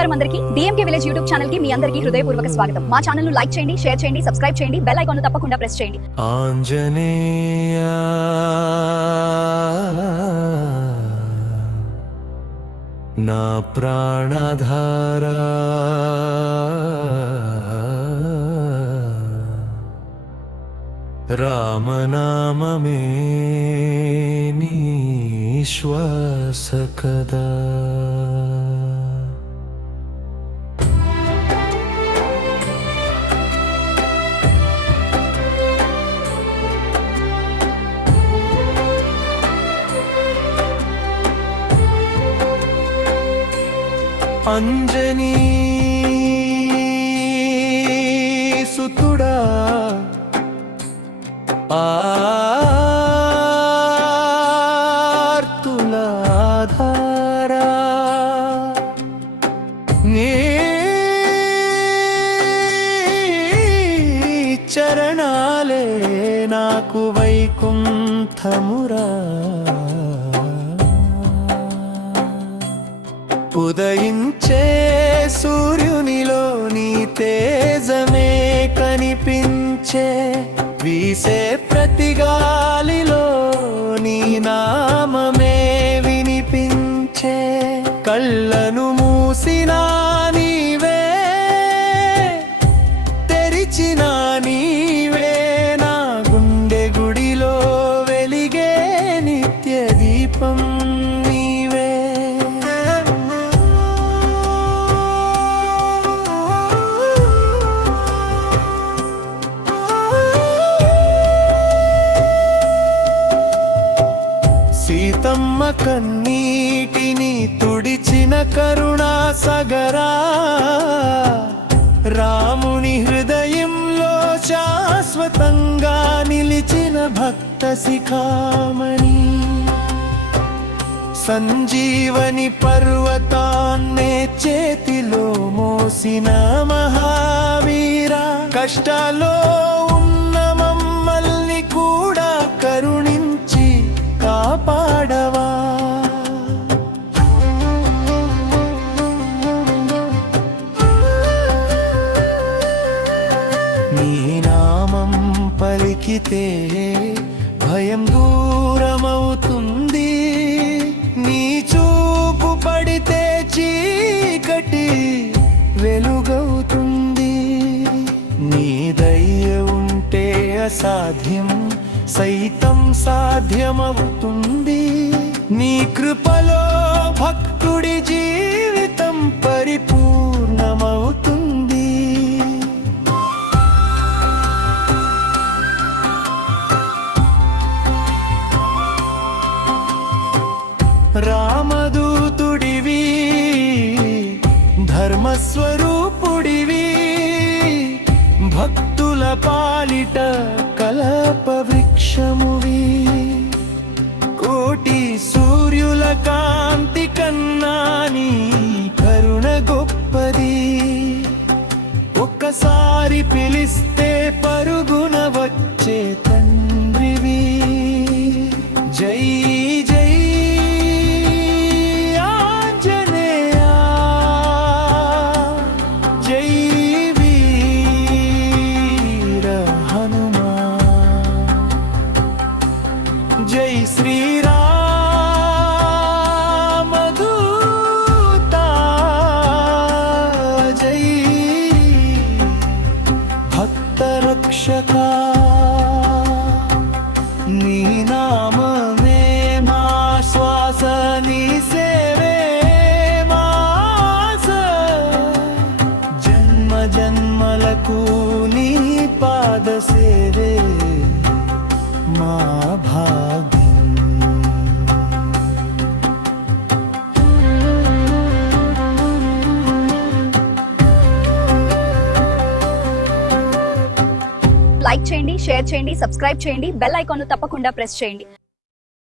నమస్కారం అందరికీ DMK village YouTube channel కి మీ అందరికీ హృదయపూర్వక స్వాగతం. మా ఛానల్ ను లైక్ చేయండి, షేర్ చేయండి, సబ్స్క్రైబ్ చేయండి, బెల్ ఐకాన్ ను తప్పకుండా ప్రెస్ చేయండి. ఆంజనేయ నా ప్రాణధార రామనామమే నీ శ్వాస కదా. అంజనీ సుతుడా ఆర్తులాధారా నీ చరణాలే నాకు వైకుంఠమురా. ఉదయించే సూర్యునిలో నీ తేజమే కనిపించే, వీసే ప్రతి గాలిలో నీ నామమే వినిపించే. కళ్ళను మూసినా నీవే, తెరిచినా నీవే, నా గుండె గుడిలో వెలిగే నిత్య దీపం. సీతమ్మ కన్నీటిని తుడిచిన కరుణా సగరా, రాముని హృదయంలో శాశ్వతంగా నిలిచిన భక్త శిఖామణి. సంజీవని పర్వతాన్నే చేతిలో మోసిన మహావీర, కష్టాల్లో ఉన్న మమ్మల్ని కూడా కరుణించి కాపాడవా. నీ నామం పలికితే భయం దూరమవుతుంది, నీ చూపు పడితే చీకటి వెలుగవుతుంది. నీ దయ ఉంటే అసాధ్యం సైతం సాధ్యమవుతుంది, నీ కృపలో భక్తుడి జీవితం పరిపూర్ణమవుతుంది. రామదూతుడివి, ధర్మస్వరూపుడివి, భక్తుల పాలిట కల్ప వృక్షమువి. కోటి సూర్యుల కాంతి కన్నా నీ కరుణ గొప్పది, ఒక్కసారి పిలిస్తే పరుగున వచ్చే తండ్రివి. జై జై ఆంజనేయ, జై వీర హనుమా, జై శ్రీరామదూతా, జై భక్త రక్షకా. నీ నామమే మా శ్వాస, నీ సేవే మా ఆశ, జన్మ జన్మలకు నీ పాద సేవే మా భాగ్యం. లైక్ చేయండి, షేర్ చేయండి, సబ్స్క్రైబ్ చేయండి, బెల్ ఐకాన్ ను తప్పకుండా ప్రెస్ చేయండి.